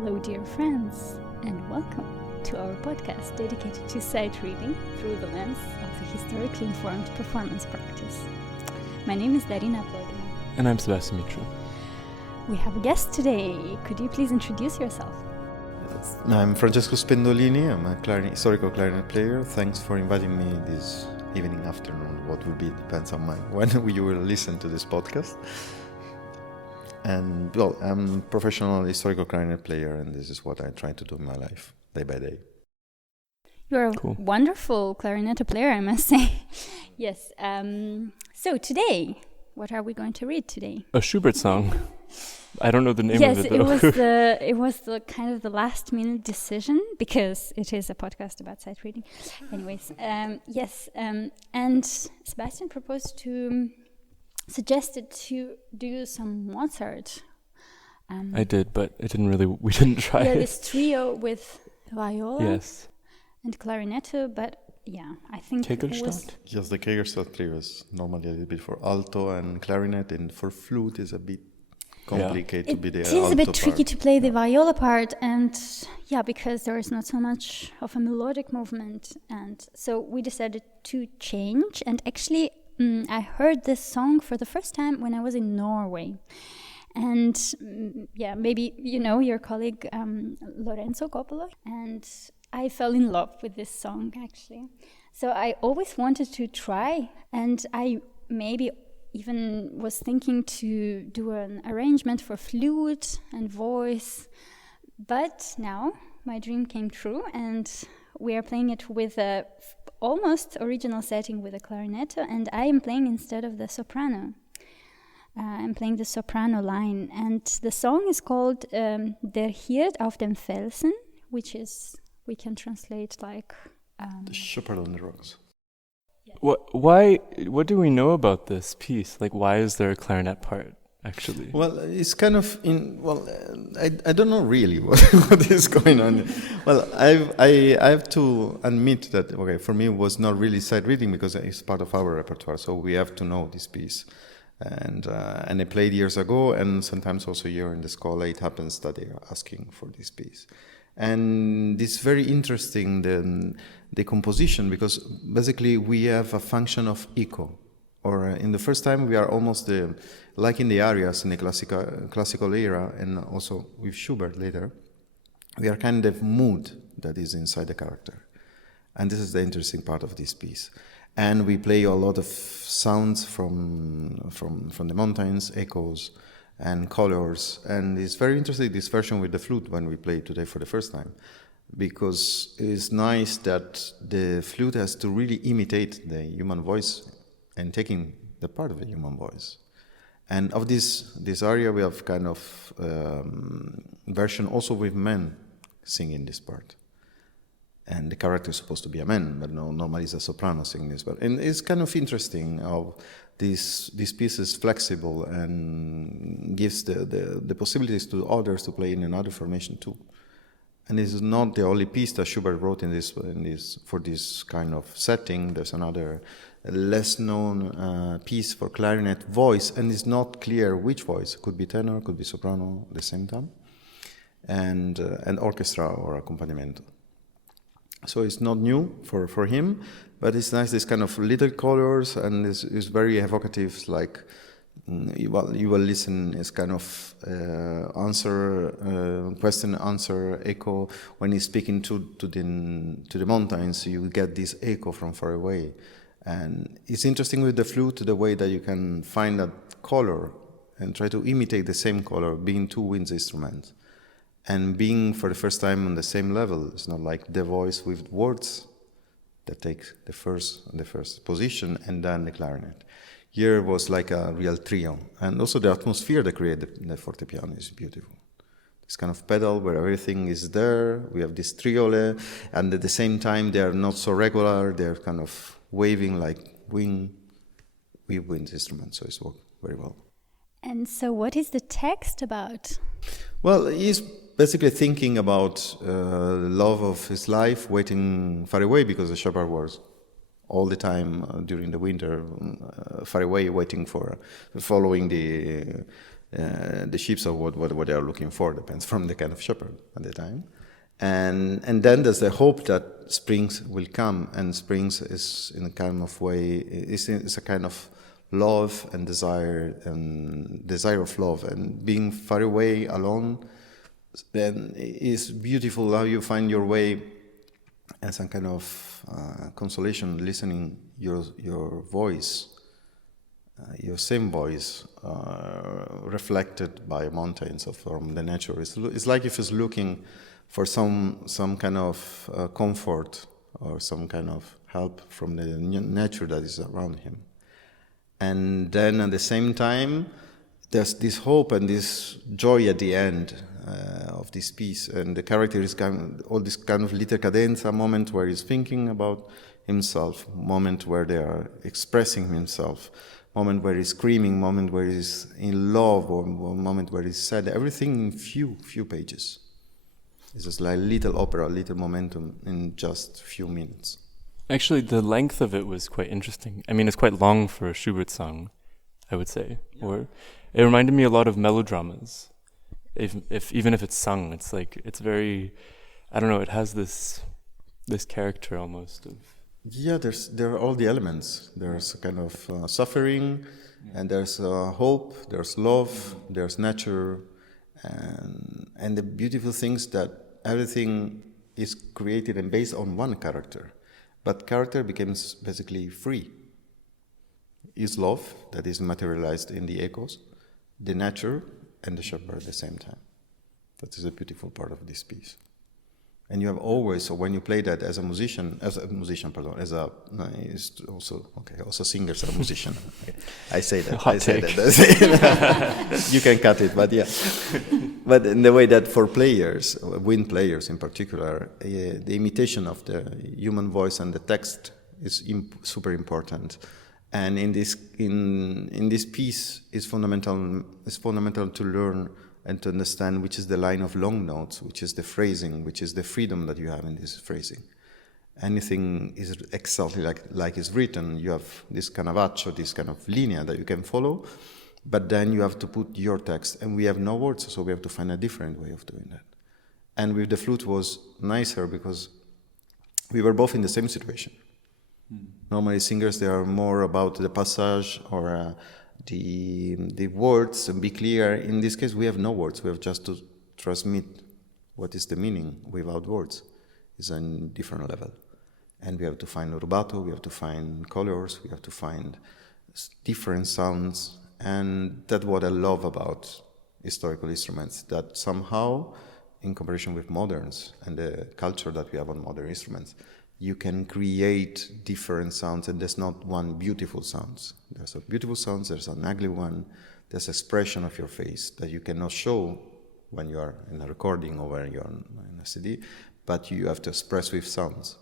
Hello, dear friends, and welcome to our podcast dedicated to sight reading through the lens of the historically informed performance practice. My name is Darina Plodina. And I'm Sebastian Mitchell. We have a guest today. Could you please introduce yourself? I'm Francesco Spendolini. I'm a historical clarinet player. Thanks for inviting me this evening, afternoon. What will be depends on when you will listen to this podcast. And well, I'm a professional historical clarinet player, and this is what I try to do in my life, day by day. You're a wonderful clarinet player, I must say. Yes. So today, what are we going to read today? A Schubert song. I don't know the name of it though. It was the kind of the last minute decision because it is a podcast about sight reading. Anyways, and Sebastian suggested to do some Mozart. I did, but we didn't try it. This trio with viola and clarinetto, but I think Yes, the Kegerstadt trio is normally a little bit for alto and clarinet, and for flute is a bit complicated to be the alto part. It is a bit tricky to play the viola part, and because there is not so much of a melodic movement, and so we decided to change. And actually, I heard this song for the first time when I was in Norway. And maybe you know your colleague Lorenzo Coppola, and I fell in love with this song actually. So I always wanted to try, and I maybe even was thinking to do an arrangement for flute and voice. But now my dream came true, and we are playing it with a almost original setting with a clarinetto, and I am playing instead of the soprano. I'm playing the soprano line, and the song is called Der Hirt auf dem Felsen, which is, we can translate like... the Shepherd on the rocks. Yeah. What do we know about this piece? Like, why is there a clarinet part, actually? Well, it's kind of I don't know really what is going on. Well, I have to admit that, for me it was not really sight reading because it's part of our repertoire, so we have to know this piece. And I played years ago, and sometimes also here in the Schola it happens that they are asking for this piece. And it's very interesting, the composition, because basically we have a function of echo. Or in the first time we are almost like in the arias in the classical era, and also with Schubert later, we are kind of mood that is inside the character. And this is the interesting part of this piece. And we play a lot of sounds from the mountains, echoes, and colors. And it's very interesting, this version with the flute, when we play today for the first time, because it's nice that the flute has to really imitate the human voice and taking the part of the human voice. And of this area, we have kind of version also with men singing this part. And the character is supposed to be a man, but no, normally it's a soprano singing this part. And it's kind of interesting how this piece is flexible and gives the possibilities to others to play in another formation too. And this is not the only piece that Schubert wrote for this kind of setting. There's another less known piece for clarinet voice, and it's not clear which voice. It could be tenor, could be soprano at the same time, and orchestra or accompanimento. So it's not new for him, but it's nice, this kind of little colors, and it's very evocative, like you will listen, it's kind of question answer echo. When he's speaking to the mountains, you get this echo from far away. And it's interesting with the flute, the way that you can find that color and try to imitate the same color, being two wind instruments. And being for the first time on the same level. It's not like the voice with words that takes the first position and then the clarinet. Here was like a real trio. And also the atmosphere they created the fortepiano is beautiful. This kind of pedal where everything is there. We have this triole, and at the same time they are not so regular. They're kind of waving like wind instruments, so it's worked very well. And so what is the text about? Well, he's basically thinking about love of his life, waiting far away, because the Shepard was all the time during the winter far away, waiting for following the the ships or what they are looking for, depends from the kind of shepherd at the time. And then there's the hope that springs will come, and springs is in a kind of way, is a kind of love and desire of love, and being far away alone then is beautiful how you find your way as some kind of consolation, listening your voice, your same voice reflected by mountains or from the nature. It's like if he's looking for some kind of comfort or some kind of help from the nature that is around him. And then at the same time, there's this hope and this joy at the end of this piece. And the character is all this kind of little cadenza, moment where he's thinking about himself, moment where they are expressing himself, moment where he's screaming, moment where he's in love, or moment where he's sad. Everything in few pages. It's just like little opera, little momentum in just a few minutes. Actually, the length of it was quite interesting. I mean, it's quite long for a Schubert song, I would say. Yeah. Or it reminded me a lot of melodramas. Even if it's sung, it's like, it's very, I don't know, it has this character almost of. Yeah, there are all the elements. There's a kind of suffering, and there's hope, there's love, there's nature, and the beautiful things that everything is created and based on one character. But character becomes basically free. Is love that is materialized in the echoes, the nature, and the shepherd at the same time. That is a beautiful part of this piece. And you have always, so when you play that as also singers are musician. Okay. I say that. You can cut it, but yeah. But in the way that for players, wind players in particular, the imitation of the human voice and the text is super important. And in this piece, it's fundamental to learn and to understand which is the line of long notes, which is the phrasing, which is the freedom that you have in this phrasing. Anything is exactly like it's written. You have this kind of accio, this kind of linea that you can follow, but then you have to put your text, and we have no words, so we have to find a different way of doing that. And with the flute was nicer because we were both in the same situation. Normally singers, they are more about the passage or the words and be clear. In this case, we have no words. We have just to transmit what is the meaning without words. It's a different level. And we have to find rubato, we have to find colors, we have to find different sounds. And that's what I love about historical instruments, that somehow, in comparison with moderns and the culture that we have on modern instruments, you can create different sounds, and there's not one beautiful sound. There's a beautiful sound, there's an ugly one, there's expression of your face that you cannot show when you are in a recording or when you're in a CD, but you have to express with sounds.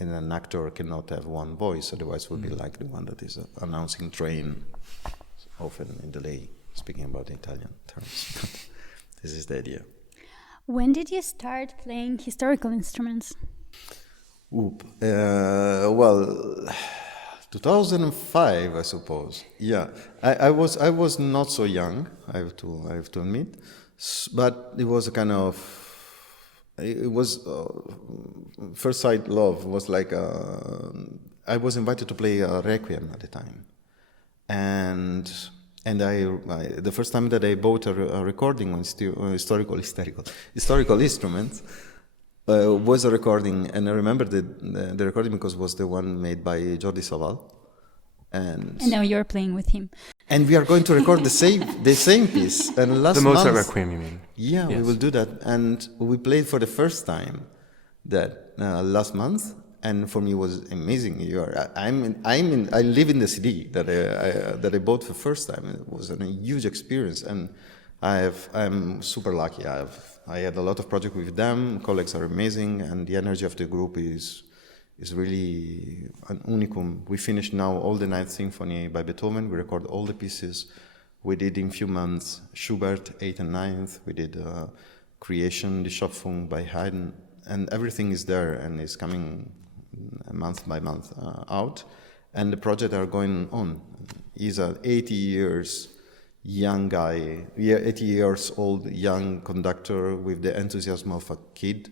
And an actor cannot have one voice, otherwise it would be like the one that is announcing train, often in delay, speaking about the Italian terms. This is the idea. When did you start playing historical instruments? Well, 2005, I suppose. Yeah, I was not so young. I have to admit, but it was a kind of. It was first sight love. Was like I was invited to play a requiem at the time, and the first time that I bought a recording on historical instruments. Was a recording, and I remember the recording because it was the one made by Jordi Savall. And now you're playing with him. And we are going to record the same piece. And last month, the Mozart Requiem, you mean? Yeah, yes. We will do that. And we played for the first time that last month, and for me it was amazing. I live in the CD that I bought for the first time. It was a huge experience, and I'm super lucky. I had a lot of projects with them. Colleagues are amazing, and the energy of the group is really an unicum. We finished now all the Ninth Symphony by Beethoven. We record all the pieces. We did in few months Schubert 8th and 9th. We did Creation, the Schöpfung by Haydn, and everything is there and is coming month by month out. And the projects are going on. He's 80 years young guy, 80 years old young conductor with the enthusiasm of a kid,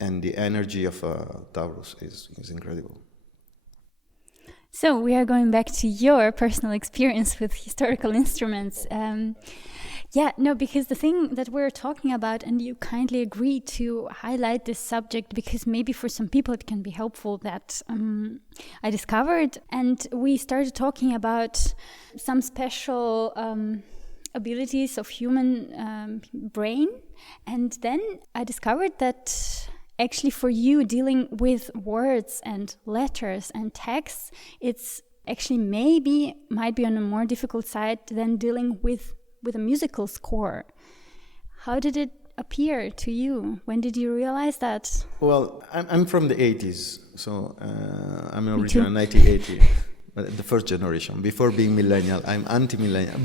and the energy of a Taurus is incredible. So we are going back to your personal experience with historical instruments. Because the thing that we're talking about, and you kindly agreed to highlight this subject because maybe for some people it can be helpful, that I discovered, and we started talking about some special abilities of human brain, and then I discovered that actually for you dealing with words and letters and texts, it's actually might be on a more difficult side than dealing with a musical score. How did it appear to you? When did you realize that? Well, I'm from the 80s, so I'm original 1980, the first generation. Before being millennial, I'm anti-millennial.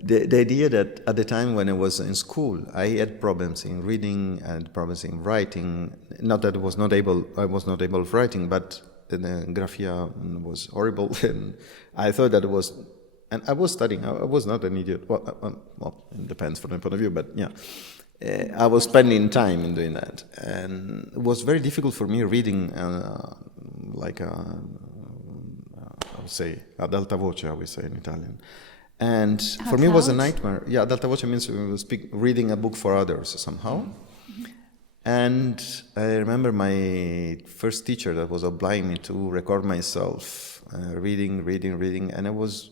The idea that at the time when I was in school, I had problems in reading and problems in writing. Not that I was not able of writing, but the graphia was horrible, and I thought that it was. And I was studying. I was not an idiot. Well, it depends from my point of view, but yeah. I was spending time in doing that. And it was very difficult for me reading I would say, ad alta voce, I would say in Italian. And for me it was a nightmare. Yeah, ad alta voce means reading a book for others somehow. Mm-hmm. And I remember my first teacher that was obliging me to record myself reading, and I was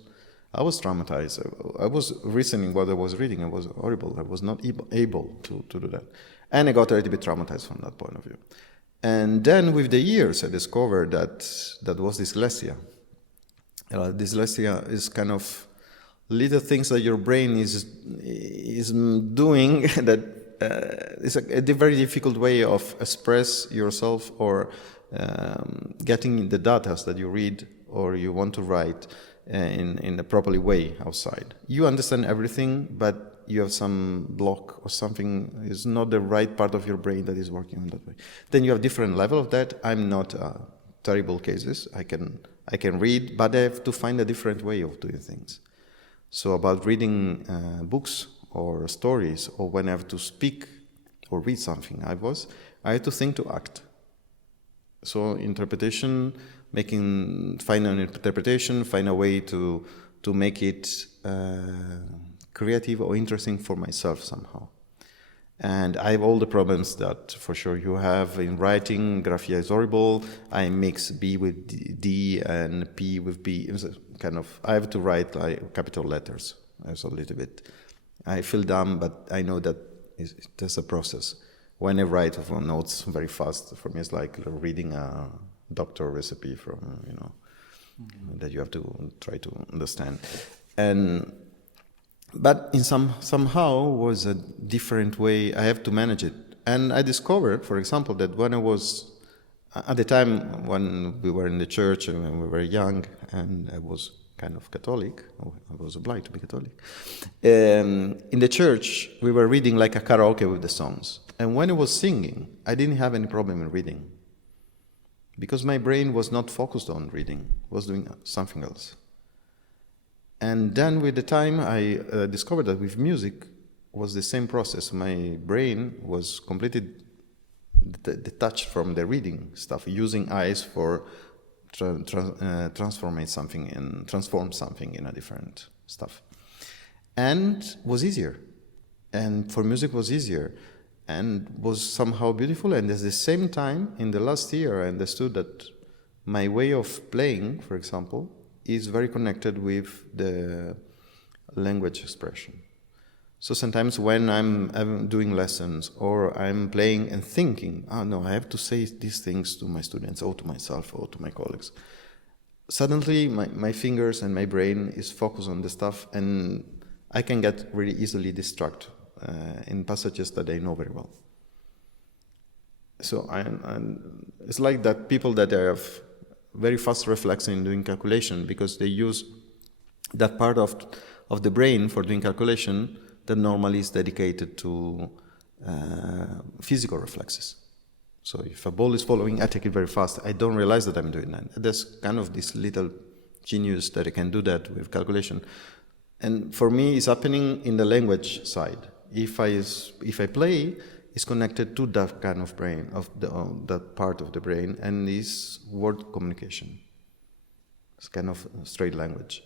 traumatized. I was listening what I was reading. It was horrible. I was not able to do that. And I got a little bit traumatized from that point of view. And then with the years, I discovered that was dyslexia. Dyslexia is kind of little things that your brain is doing that is a very difficult way of express yourself or getting the data that you read or you want to write in a properly way outside. You understand everything, but you have some block or something is not the right part of your brain that is working in that way. Then you have different level of that. I'm not terrible cases. I can read, but I have to find a different way of doing things. So about reading books or stories, or when I have to speak or read something, I had to think to act. So interpretation, find an interpretation, find a way to make it creative or interesting for myself somehow. And I have all the problems that for sure you have in writing. Graphia is horrible. I mix B with D and P with B. I have to write like capital letters. It's a little bit. I feel dumb, but I know that there's a process. When I write notes very fast, for me it's like reading a doctor recipe from, that you have to try to understand. But in somehow was a different way I have to manage it. And I discovered, for example, that when I was, at the time when we were in the church and when we were young, and I was kind of Catholic, I was obliged to be Catholic, in the church we were reading like a karaoke with the songs. And when I was singing, I didn't have any problem in reading, because my brain was not focused on reading, was doing something else. And then with the time, I discovered that with music was the same process. My brain was completely detached from the reading stuff, using eyes for transform something in a different stuff. And was easier. And for music was easier. And was somehow beautiful. And at the same time, in the last year, I understood that my way of playing, for example, is very connected with the language expression. So sometimes when I'm doing lessons or I'm playing and thinking, I have to say these things to my students or to myself or to my colleagues, suddenly my fingers and my brain is focused on the stuff, and I can get really easily distracted in passages that I know very well. So it's like that people that have very fast reflex in doing calculation, because they use that part of the brain for doing calculation that normally is dedicated to physical reflexes. So if a ball is following, I take it very fast. I don't realize that I'm doing that. There's kind of this little genius that I can do that with calculation. And for me, it's happening in the language side. If I play, it's connected to that kind of brain, of that part of the brain, and is word communication. It's kind of straight language.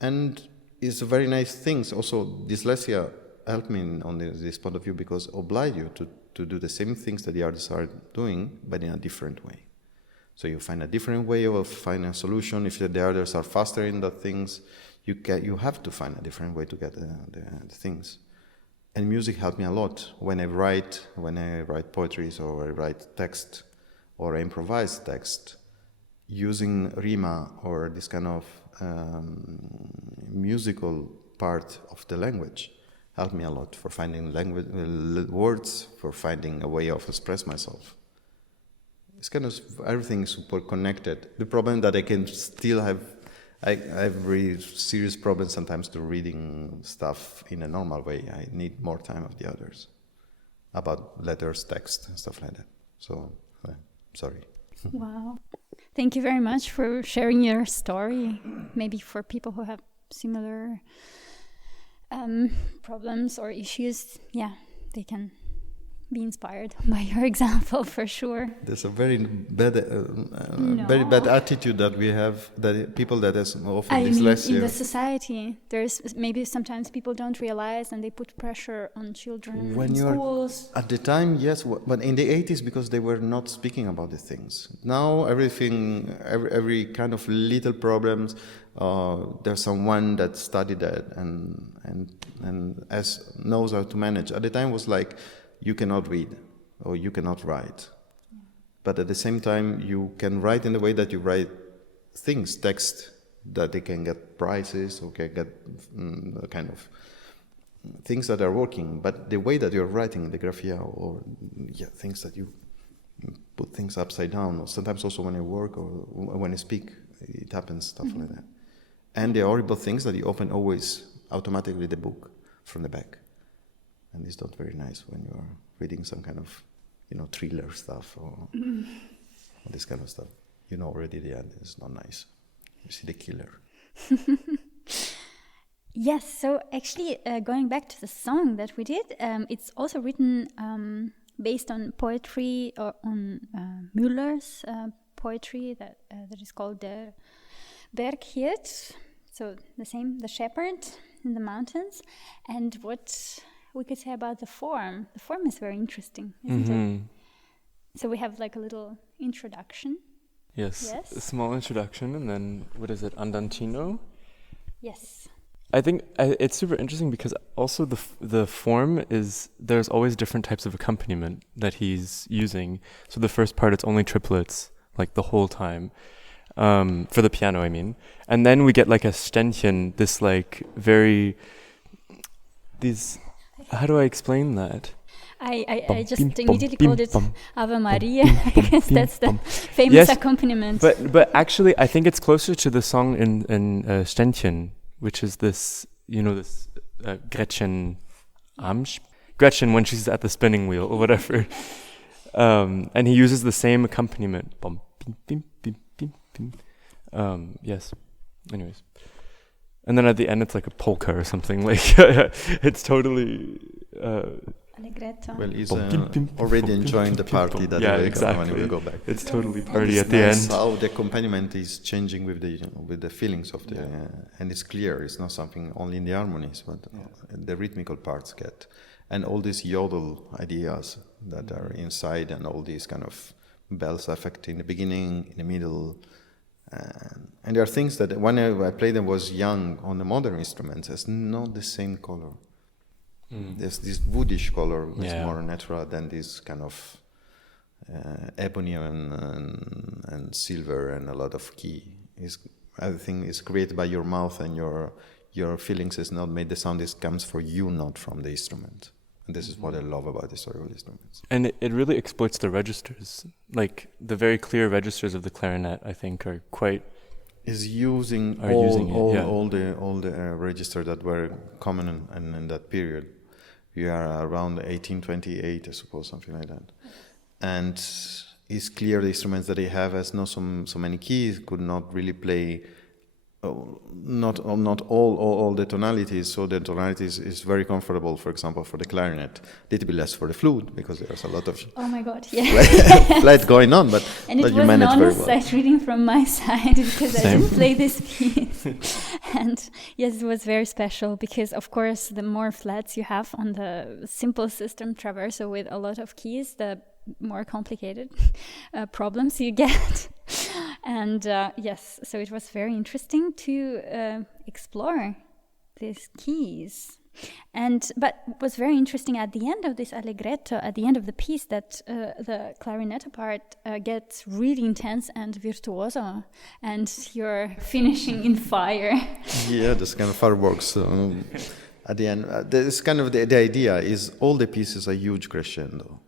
And it's a very nice thing. Also, dyslexia helped me on this point of view because oblige you to do the same things that the artists are doing, but in a different way. So you find a different way of finding a solution. If the others are faster in the things, you have to find a different way to get the things. And music helped me a lot when I write poetry or I write text or I improvise text. Using rima or this kind of musical part of the language helped me a lot for finding words, for finding a way of express myself. It's kind of everything is super connected. The problem that I can still have, I have very serious problems sometimes to reading stuff in a normal way. I need more time of the others about letters, text, and stuff like that. So, sorry. Wow. Thank you very much for sharing your story. Maybe for people who have similar problems or issues, they can be inspired by your example for sure. There's a very bad, very bad attitude that we have, that people that has often dyslexia. In the society, there's maybe sometimes people don't realize and they put pressure on children in schools. At the time, yes, but in the 80s, because they were not speaking about the things. Now everything, every kind of little problems, there's someone that studied that and knows how to manage. At the time, it was like, you cannot read or you cannot write. But at the same time, you can write in the way that you write things, text, that they can get prizes or can get kind of things that are working. But the way that you're writing, the graphia or things that you put things upside down, or sometimes also when I work or when I speak, it happens, stuff like that. And the horrible things that you open always automatically the book from the back. And it's not very nice when you are reading some kind of, thriller stuff or this kind of stuff. You know already the end is not nice. You see the killer. Yes, so actually going back to the song that we did, it's also written based on poetry or on Müller's poetry that is called the Berghirt, so the Shepherd in the mountains. And what we could say about the form is very interesting, isn't it? So we have like a little introduction. Yes, a small introduction, and then what is it, andantino? Yes. I think it's super interesting because also the form is, there's always different types of accompaniment that he's using. So the first part, it's only triplets, like the whole time, for the piano, I mean. And then we get like a Ständchen, this like how do I explain that? I just immediately called it Ave Maria because that's the famous accompaniment. But actually, I think it's closer to the song in Ständchen, which is this, this Gretchen when she's at the spinning wheel or whatever. And he uses the same accompaniment. Yes. Anyways. And then at the end, it's like a polka or something. Like it's totally. Well, he's already enjoying the party that when we go back. It's totally party at the end. How the accompaniment is changing with the feelings of the and it's clear. It's not something only in the harmonies, but the rhythmical parts get, and all these yodel ideas that are inside, and all these kind of bells effect in the beginning, in the middle. And there are things that when I played them was young on the modern instruments, it's not the same color. There's this woodish color, which is more natural than this kind of ebony and silver and a lot of key. Everything is created by your mouth, and your feelings is not made. The sound comes for you, not from the instrument. And this is what I love about historical instruments. And it really exploits the registers. Like the very clear registers of the clarinet, I think, are quite... Is using all the registers that were common in that period. We are around 1828, I suppose, something like that. And it's clear the instruments that they have has not so many keys, could not really play not all the tonalities. So the tonalities is very comfortable. For example, for the clarinet, a little bit less for the flute because there's a lot of oh my god, yeah. flight going on. But and but it you was an manage very honest well. sight reading from my side because I Same. didn't play this piece. And yes, it was very special because, of course, the more flats you have on the simple system traverso with a lot of keys, the more complicated problems you get. And yes, so it was very interesting to explore these keys. But it was very interesting at the end of this allegretto, at the end of the piece, that the clarinet part gets really intense and virtuoso, and you're finishing in fire. Yeah, this kind of fireworks. At the end, this kind of the idea is all the pieces are huge crescendo.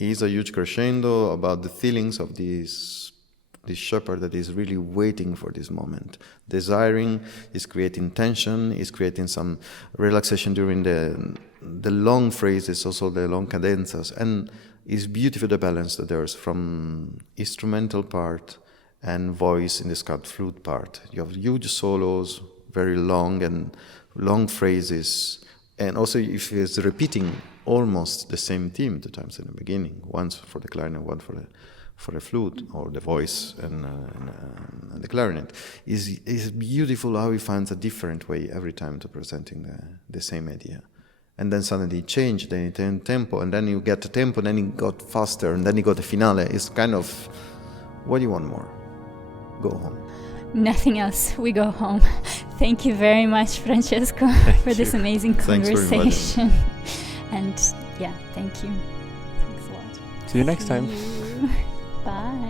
is a huge crescendo about the feelings of this shepherd that is really waiting for this moment, desiring, is creating tension, is creating some relaxation during the long phrases, also the long cadenzas, and it's beautiful the balance that there's from instrumental part and voice in the scat flute part. You have huge solos, very long and long phrases, and also if it's repeating almost the same theme 2 times in the beginning, once for the clarinet, one for the flute, or the voice and the clarinet, is beautiful how he finds a different way every time to presenting the same idea. And then suddenly it changed, then it turned tempo, and then you get the tempo, then it got faster, and then you got the finale. It's kind of, what do you want more? Go home. Nothing else. We go home. Thank you very much, Francesco, for this amazing conversation. And yeah, thank you. Thanks a lot. See you next time. Bye.